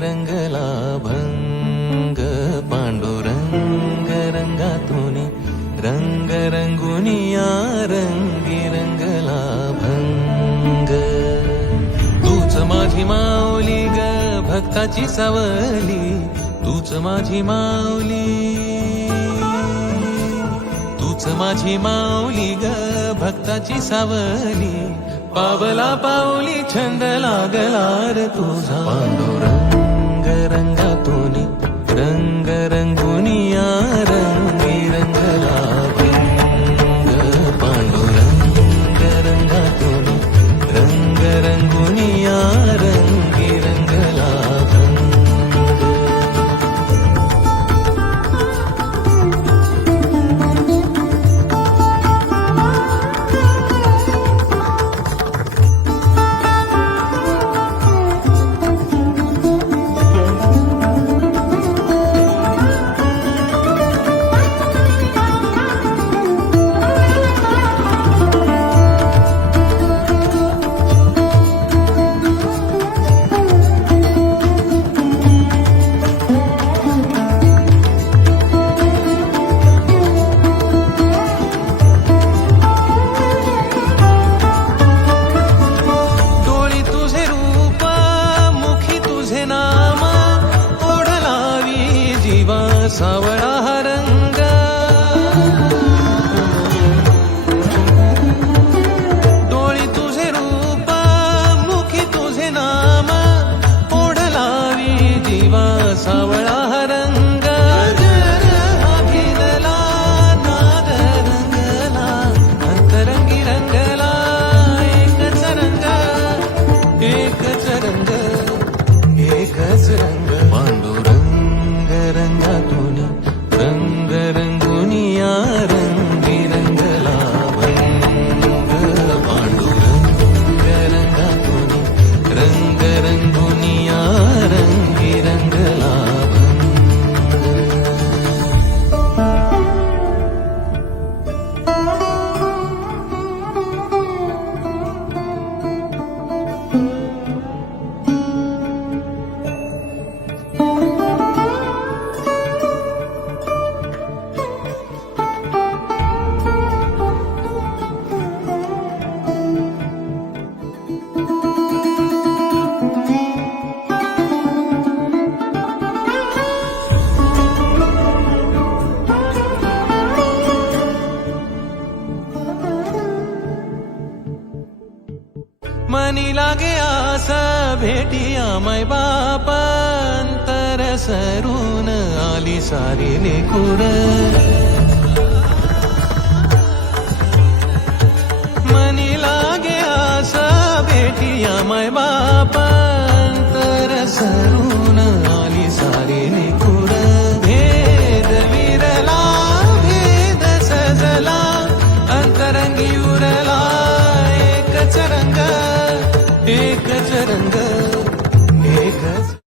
रंगला भंग पांडुरंग रंगातून रंग रंगुनिया रंगी रंगला भंग. तूच माझी माऊली ग भक्ताची सावली, तूच माझी माऊली, तूच माझी माऊली ग भक्ताची सावली. पावला पाऊली छंद लागला रे तुझा. पांडुरंग रंगातून रंग रंगुनिया रंगी रंगला भंग. पांडुरंग रंगातून रंग रंगुनिया रंगी रंगला भंग. सावळा हा रंग, डोळी तुझे रूप मुखी तुझे नाम, ओढ लावी जीवा सावळा हा रंग. अभिनला नाद रंगला अंतरंगी रंगला एकच रंग, एकच रंग, एकच रंग. पांडुरंग रंगातून रंग रंगुनिया रंगी रंगला भंग. पांडुरंग रंगातून रंग रंगुनिया रंगी रंगला भंग. मनी लागे आसा भेटिया मै बाप, अंतर सरून आली सारी लेकुर. मनी लागे आसा भेटिया मै बाप, अंतर सरून